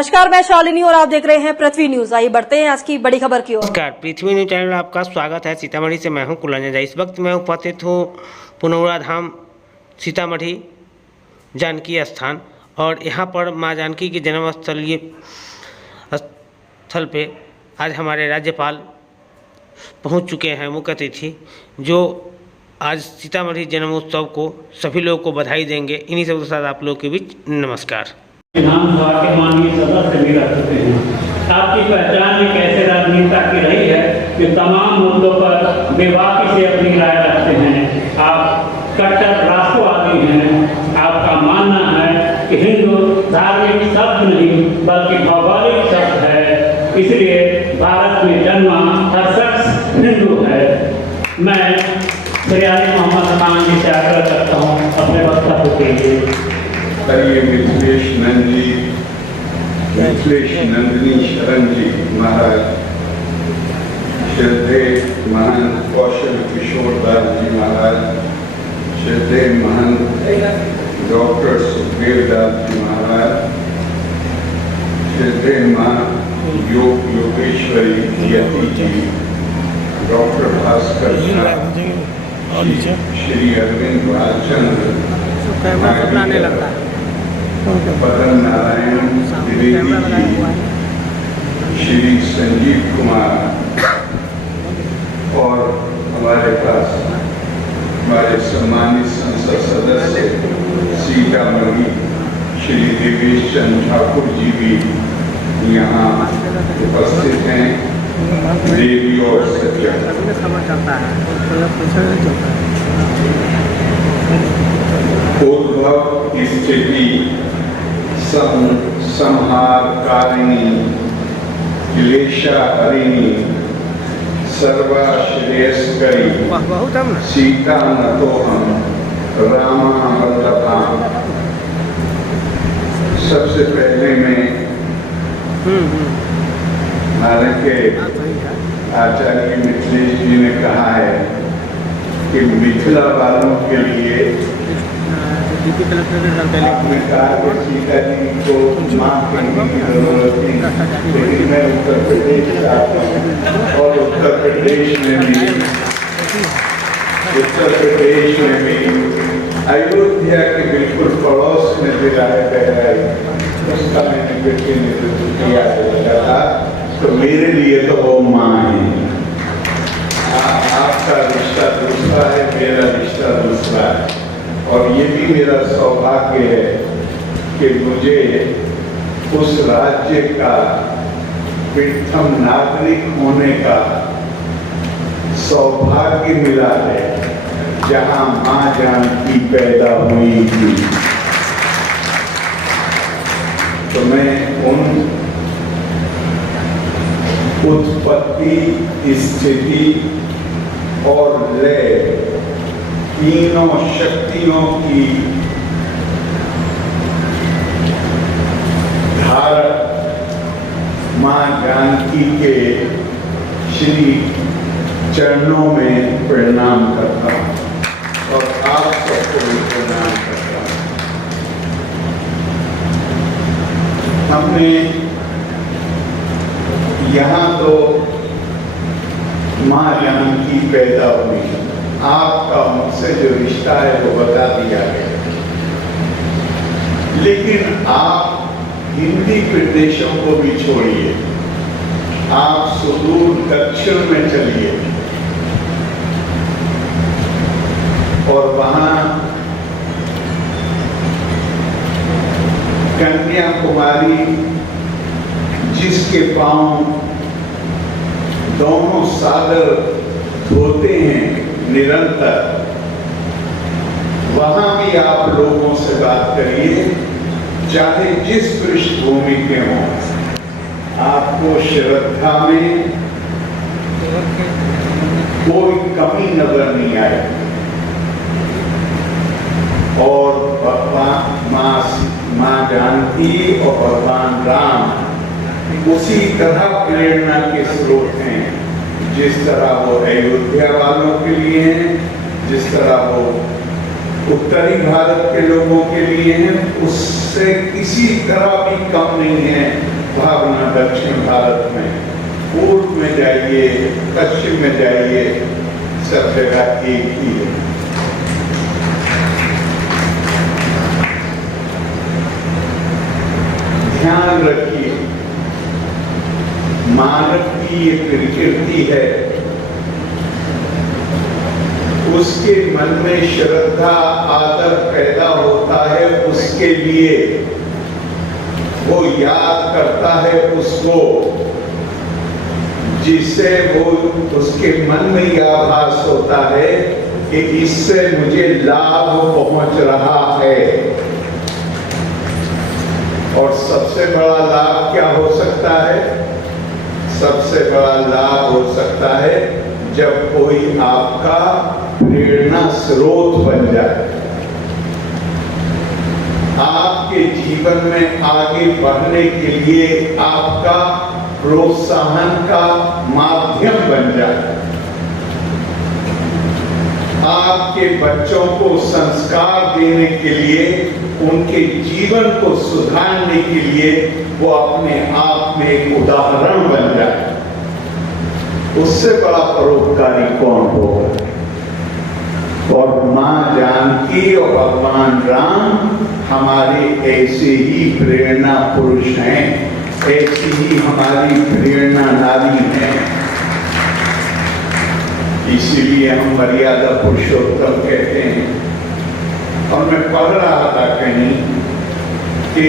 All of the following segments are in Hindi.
नमस्कार, मैं शालिनी और आप देख रहे हैं पृथ्वी न्यूज। आइए बढ़ते हैं आज की बड़ी खबर की ओर। नमस्कार, पृथ्वी न्यूज चैनल में आपका स्वागत है। सीतामढ़ी से मैं हूं कुलरंजन। इस वक्त मैं उपस्थित हूं पुनौरा धाम सीतामढ़ी जानकी स्थान, और यहां पर मां जानकी के जन्म स्थल पे आज हमारे राज्यपाल पहुंच चुके हैं मुख्य अतिथि, जो आज सीतामढ़ी जन्मोत्सव को सभी लोगों को बधाई देंगे। इन्हीं सब के साथ आप लोगों के बीच नमस्कार। विधानसभा के माननीय सदस्य भी रह चुके हैं। आपकी पहचान एक ऐसे राजनेता की रही है कि तमाम मुद्दों पर बेबाकी से अपनी राय रखते हैं। आप कट्टर राष्ट्रवादी हैं। आपका मानना है कि हिंदू धार्मिक शब्द नहीं बल्कि भौगोलिक शब्द है, इसलिए भारत में जन्मा हर शख्स हिंदू है। मैं श्री आरिफ मोहम्मद खान जी से आग्रह करता हूँ अपने वक्तव्य के लिए। करिए मिथिलेश नंदिनी शरण जी महाराज, श्रद्धे महंत कौशल किशोर दास जी महाराज, श्रद्धे महंत डॉक्टर सुखदेव दास जी महाराज, श्रद्धे मां योगेश्वरी यति जी, डॉक्टर भास्कर झा, श्री अरविंद भालचंद्र, पदम नारायण द्विवेदी जी, श्री संजीव कुमार, और हमारे पास हमारे सम्मानित संसद सदस्य सीतामढ़ी श्री देवेश चंद्र ठाकुर जी भी यहाँ उपस्थित हैं। देवी और सत्या उद्भव स्थिति संहारकारिणी क्लेशाहरिणी सर्वाश्रेयस्करी सीता नतोहम रामा वल्लभाम। सबसे पहले मैं हालांकि आचार्य मिथिलेश जी ने कहा है कि मिथिला वालों के लिए आपने कहा कि सीता जी को माफ करने की जरूरत नहीं, लेकिन मैं उत्तर प्रदेश से आता हूँ और उत्तर प्रदेश में भी अयोध्या के बिल्कुल पड़ोस में जिला है बहराइच, उसका मैंने प्रतिनिधित्व किया था। तो मेरे लिए तो वो माँ है। आपका रिश्ता दूसरा है, मेरा रिश्ता दूसरा है, और ये भी मेरा सौभाग्य है कि मुझे उस राज्य का प्रथम नागरिक होने का सौभाग्य मिला है जहां मां जानकी पैदा हुई थी। तो मैं उन उत्पत्ति, स्थिति और लय तीनों शक्तियों की धारक मां जानकी के श्री चरणों में प्रणाम करता हूं और आप सबको भी प्रणाम करता हूं। हमने यहाँ तो मां जानकी पैदा हुई, आपका मुझसे जो रिश्ता है वो बता दिया गया, लेकिन आप हिंदी प्रदेशों को भी छोड़िए, आप सुदूर दक्षिण में चलिए और वहां कन्याकुमारी, जिसके पांव दोनों सागर धोते हैं निरंतर, वहां भी आप लोगों से बात करिए, चाहे जिस पृष्ठभूमि के हों, आपको श्रद्धा में कोई कमी नजर नहीं आए। और भगवान मां जानकी और भगवान राम उसी तरह प्रेरणा के स्रोत हैं, जिस तरह वो अयोध्या वालों के लिए हैं, जिस तरह वो उत्तरी भारत के लोगों के लिए है, उससे किसी तरह भी कम नहीं है भावना दक्षिण भारत में। पूर्व में जाइए, पश्चिम में जाइए, सब जगह एक ही है। ध्यान रखिए, मानव की ये प्रकृति है, उसके मन में श्रद्धा आदर पैदा होता है, उसके लिए वो याद करता है उसको जिससे वो उसके मन में यह आभास होता है कि इससे मुझे लाभ पहुंच रहा है। और सबसे बड़ा लाभ क्या हो सकता है? सबसे बड़ा लाभ हो सकता है जब कोई आपका प्रेरणा स्रोत बन जाए, आपके जीवन में आगे बढ़ने के लिए आपका प्रोत्साहन का माध्यम बन जाए, आपके बच्चों को संस्कार देने के लिए, उनके जीवन को सुधारने के लिए वो अपने आप में एक उदाहरण बन जाए। उससे बड़ा परोपकारी कौन होगा? और मां जानकी और भगवान राम हमारे ऐसे ही प्रेरणा पुरुष हैं, ऐसी ही हमारी प्रेरणा नारी हैं। इसीलिए हम मर्यादा पुरुषोत्तम कहते हैं। और मैं पढ़ रहा था कहीं कि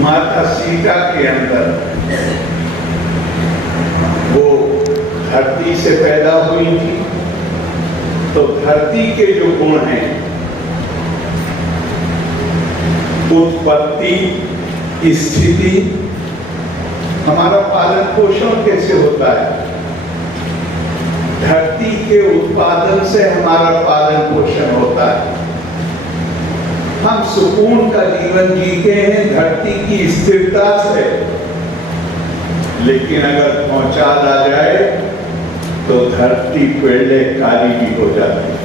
माता सीता के अंदर वो धरती से पैदा हुई थी, तो धरती के जो गुण हैं, उत्पत्ति, स्थिति, हमारा पालन पोषण कैसे होता है? धरती के उत्पादन से हमारा पालन पोषण होता है। हम सुकून का जीवन जीते हैं धरती की स्थिरता से, लेकिन अगर भौचाल आ जाए तो धरती पेड़े काली भी हो जाती है।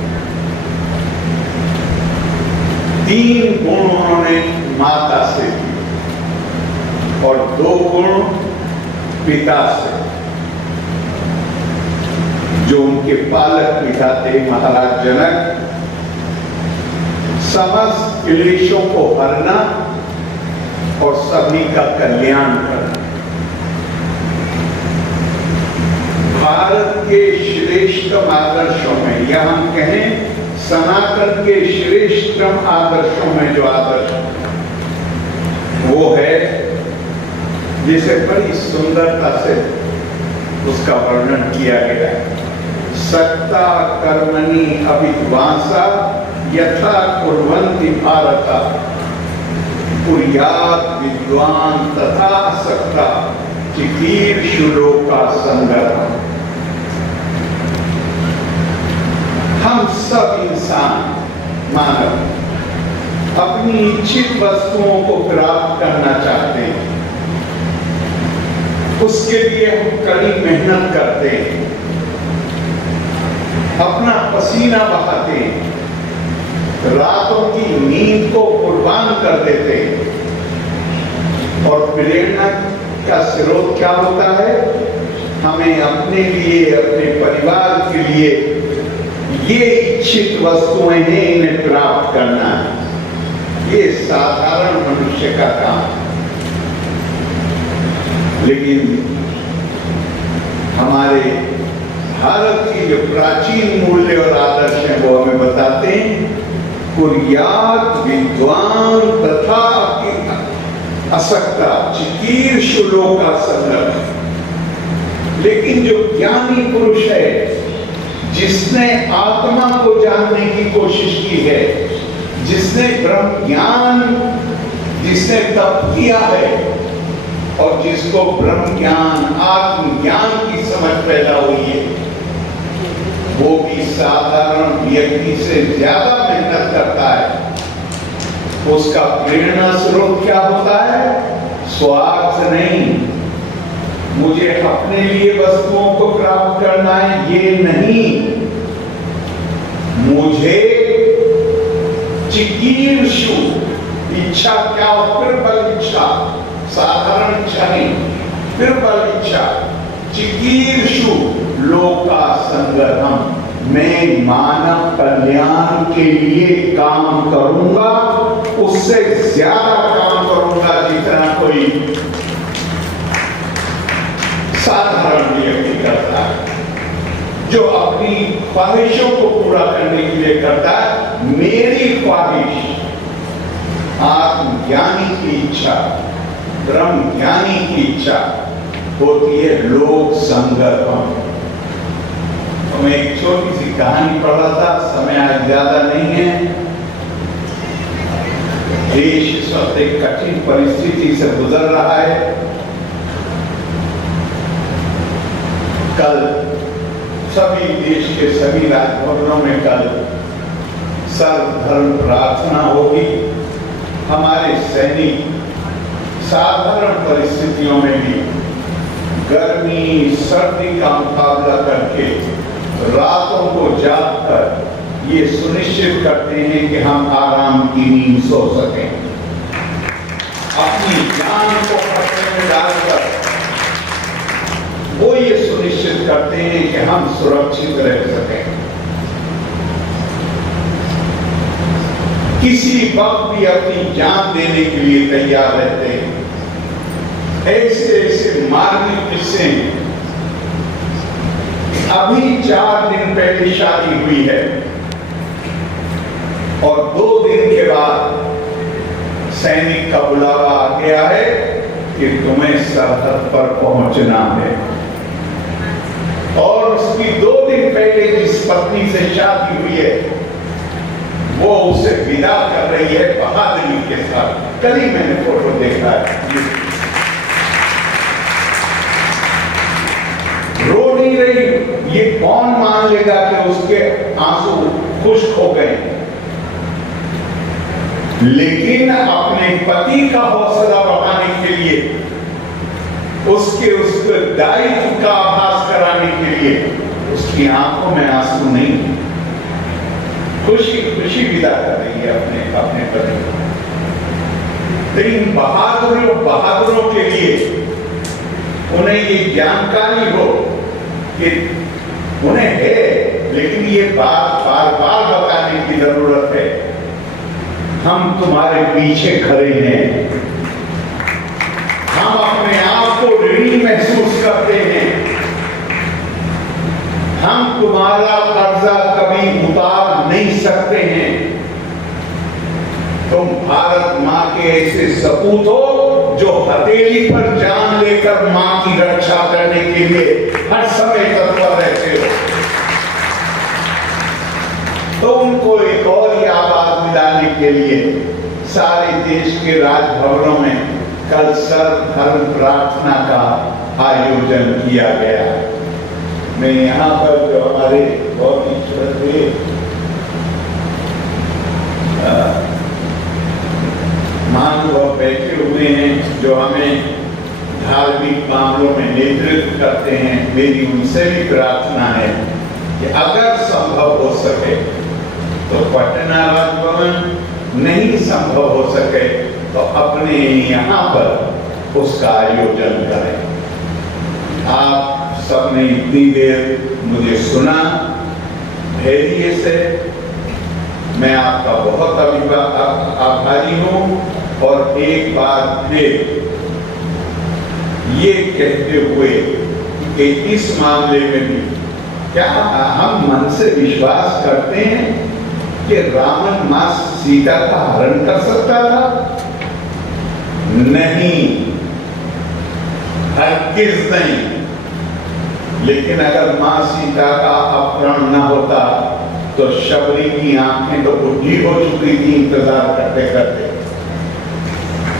3 गुण उन्होंने माता से दिए और 2 गुण पिता से, जो उनके पालक पिता थे महाराज जनक। समस्त क्लेशों को हरना और सभी का कल्याण करना। भारत के श्रेष्ठतम आदर्शों में, या हम कहें सनातन के श्रेष्ठतम आदर्शों में जो आदर्श वो है, जिसे बड़ी सुंदरता से उसका वर्णन किया गया है। सक्ता कर्मणि अभिद्वांसा यथा कुर्वन्ति भारता, कुर्यात् विद्वान तथा सक्ता चिकीर्षु लोका संग्रह। हम सब इंसान मानव अपनी इच्छित वस्तुओं को प्राप्त करना चाहते हैं, उसके लिए हम कड़ी मेहनत करते हैं, अपना पसीना बहाते हैं, रातों की नींद को कुर्बान कर देते हैं। और प्रेरणा का स्रोत क्या होता है? हमें अपने लिए, अपने परिवार के लिए ये इच्छित वस्तुएं हैं, इन्हें प्राप्त करना है। ये साधारण मनुष्य का काम। लेकिन हमारे भारत की जो प्राचीन मूल्य और आदर्श हैं वो हमें बताते हैं, कुर्यात् विद्वान तथा असक्ता चिकीर्षु लोका संग्रह। लेकिन जो ज्ञानी पुरुष है, जिसने आत्मा को जानने की कोशिश की है, जिसने ब्रह्म ज्ञान, जिसने तप किया है और जिसको ब्रह्म ज्ञान, आत्मज्ञान की समझ पैदा हुई है, वो भी साधारण व्यक्ति से ज्यादा मेहनत करता है। उसका प्रेरणा स्रोत क्या होता है? स्वार्थ नहीं, मुझे अपने लिए वस्तुओं को प्राप्त करना है ये नहीं, मुझे इच्छा क्या हो, प्रबल इच्छा, साधारण इच्छा नहीं, प्रबल इच्छा। चिकीर्षु लोका संग्रहम, मैं मानव कल्याण के लिए काम करूंगा, उससे ज्यादा काम करूंगा जितना कोई साधारण व्यक्ति करता है, जो अपनी ख्वाहिशों को पूरा करने के लिए करता है। मेरी ख्वाहिश आत्मज्ञानी की इच्छा, ब्रह्म ज्ञानी की इच्छा होती है लोक संगठन। तो मैं एक छोटी सी कहानी पढ़ रहा था, समय आज ज्यादा नहीं है। देश इस वक्त एक कठिन परिस्थिति से गुजर रहा है। कल सभी देश के सभी राजभवनों में कल सर्वधर्म प्रार्थना होगी। हमारे सैनिक साधारण परिस्थितियों में भी गर्मी सर्दी का मुकाबला करके रातों को जागकर ये सुनिश्चित करते हैं कि हम आराम की नींद सो सकें, अपनी जान को खतरे में डालकर वो ये सुनिश्चित करते हैं कि हम सुरक्षित रह सकें। किसी वक्त भी अपनी जान देने के लिए तैयार रहते हैं। ऐसे ऐसे मार्मिक किस्से हैं। अभी 4 दिन पहले शादी हुई है और 2 दिन के बाद सैनिक का बुलावा आ गया है कि तुम्हें सरहद पर पहुंचना है। और उसकी 2 दिन पहले जिस पत्नी से शादी हुई है वो उसे विदा कर रही है बहादुरी के साथ। कल ही मैंने फोटो देखा है। रो नहीं रही, ये कौन मान लेगा कि उसके आंसू खुश्क हो गए, लेकिन अपने पति का हौसला बढ़ाने के लिए, उसके दायित्व का आभास कराने के लिए उसकी आंखों में आंसू नहीं, खुशी खुशी विदा कर रही है अपने पति को। लेकिन बहादुरों के लिए उन्हें ये जानकारी हो कि उन्हें है, लेकिन ये बार बार बताने की जरूरत है। हम तुम्हारे पीछे खड़े हैं, हम अपने आप को ऋणी महसूस करते हैं, हम तुम्हारा कर्जा कभी उतार नहीं सकते हैं। तुम भारत मां के ऐसे सपूत हो जो हथेली पर जान लेकर मां की रक्षा करने के लिए हर समय तत्पर रहते हो। तो उनको एक और ही आवाज दिलाने के लिए सारे देश के राजभवनों में कल सर्वधर्म प्रार्थना का आयोजन किया गया। मैं यहाँ पर जो हमारे बहुत ही श्रद्धेय महानुभाव बैठे हुए हैं जो हमें धार्मिक मामलों में नेतृत्व करते हैं, मेरी उनसे भी प्रार्थना है कि अगर संभव हो सके तो पटना राजभवन, नहीं संभव हो सके तो अपने यहाँ पर उसका आयोजन करें। आप सबने इतनी देर मुझे सुना धैर्य से, मैं आपका बहुत आभारी हूँ। और एक बार फिर ये कहते हुए कि इस मामले में भी क्या हम मन से विश्वास करते हैं कि रावण मां सीता का हरण कर सकता था? नहीं, हरगिज़ नहीं। लेकिन अगर मां सीता का अपहरण न होता तो शबरी की आंखें तो बुढ़ी हो चुकी थी इंतजार करते करते।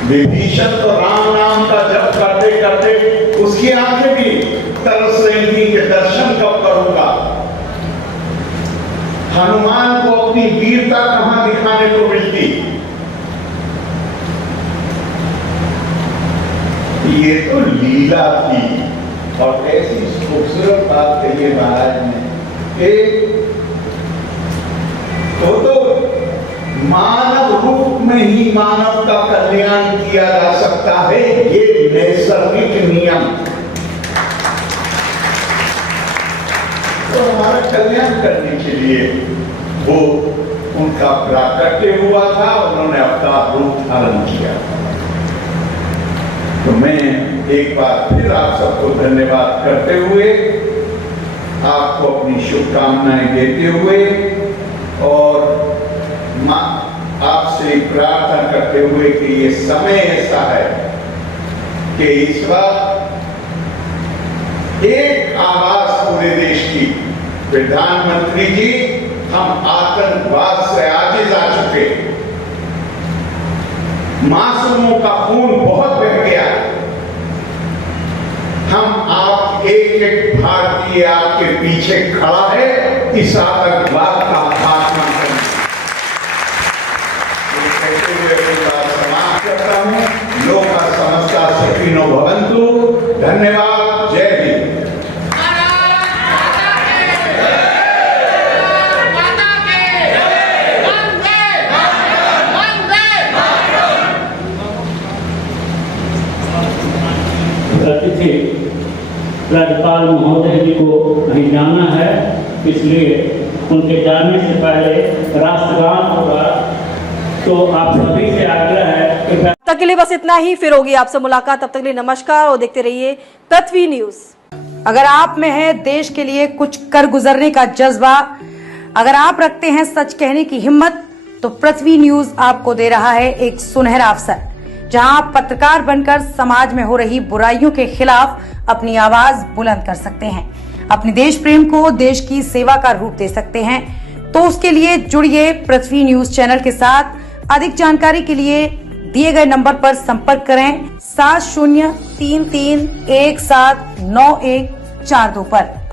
विभीषण तो राम नाम का जप करते करते उसकी आंखें भी तरस रही थी कि दर्शन कब करूंगा। हनुमान को अपनी वीरता कहां दिखाने को मिलती। ये तो लीला थी। और ऐसी खूबसूरत बात कही है महाराज ने कि तो मानव रूप में ही मानव का कल्याण किया जा सकता है, ये नैसर्गिक नियम। तो हमारा कल्याण करने के लिए वो उनका प्राकट्य हुआ था, उन्होंने अपना रूप धारण किया। तो मैं एक बार फिर आप सबको धन्यवाद करते हुए, आपको अपनी शुभकामनाएं देते हुए और आपसे प्रार्थना करते हुए कि ये समय ऐसा है कि इस वक्त एक आवाज पूरे देश की, प्रधानमंत्री जी, हम आतंकवाद से आजिज आ चुके, मासूमों का खून बहुत बह गया, हम आप एक एक भारतीय आपके पीछे खड़ा है इस आतंकवाद का खात्मा करने। कहते हुए अपनी बात समाप्त करता हूं। लोका समस्ता सुखिनो भवन्तु। धन्यवाद। जय हिंद। अतिथि राज्यपाल महोदय जी को कहीं जाना है, इसलिए उनके जाने से पहले राष्ट्रगान होगा। तो आप सभी से आग्रह है कि तब तक के लिए बस इतना ही, फिर होगी आपसे मुलाकात। तब तक के लिए नमस्कार और देखते रहिए पृथ्वी न्यूज। अगर आप में है देश के लिए कुछ कर गुजरने का जज्बा, अगर आप रखते हैं सच कहने की हिम्मत, तो पृथ्वी न्यूज आपको दे रहा है एक सुनहरा अवसर, जहां आप पत्रकार बनकर समाज में हो रही बुराइयों के खिलाफ अपनी आवाज बुलंद कर सकते हैं, अपने देश प्रेम को देश की सेवा का रूप दे सकते हैं। तो उसके लिए जुड़िए पृथ्वी न्यूज चैनल के साथ। अधिक जानकारी के लिए दिए गए नंबर पर संपर्क करें 7033179142 पर।